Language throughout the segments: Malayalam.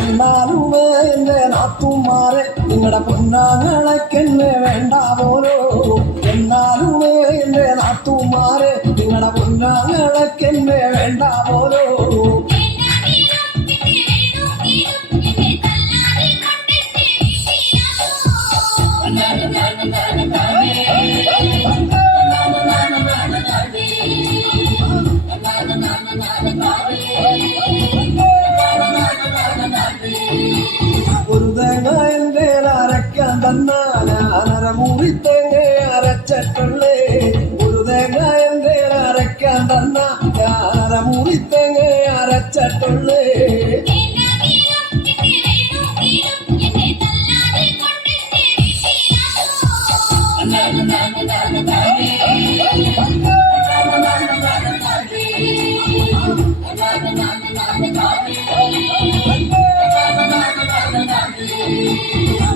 എന്നാലും എന്റെ നാത്തുമാരെ നിങ്ങളുടെ പൊന്നാങ്ങളൊക്കെന്നെ വേണ്ട പോലോ. എന്നാലും എന്റെ നാത്തുമാരെ നിങ്ങളുടെ പൊന്നാങ്ങളൊക്കെന്നെ വേണ്ട പോലോ. ഒരു തേങ്ങ എന്റെ അരക്കാൻ തന്നാ ഞാനര മുറി തേങ്ങ അരച്ചിട്ടുള്ളേ. ഒരു തേങ്ങ എന്റെ അരക്കാൻ തന്നാ ഞാനര മുറി തേങ്ങ അരച്ചിട്ടുള്ളേ.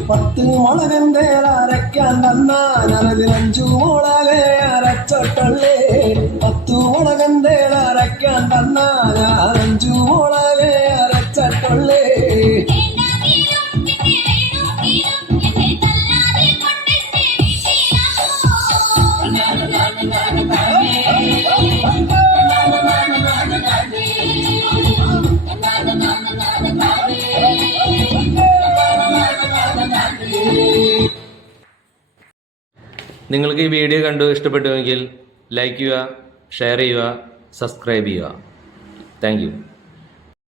പത്ത് മുളകന്റെ അരക്കാൻ തന്നാ ഞാനതിൽ 5 മുളകെ അരച്ചിട്ടുള്ളേ. 10 മുളകന്റെ അരക്കാൻ തന്നാ ഞാൻ 5 മുളകെ അരച്ചിട്ടുള്ളേ. നിങ്ങൾക്ക് ഈ വീഡിയോ കണ്ടു ഇഷ്ടപ്പെട്ടുവെങ്കിൽ ലൈക്ക് ചെയ്യുക, ഷെയർ ചെയ്യുക, സബ്സ്ക്രൈബ് ചെയ്യുക. Thank you.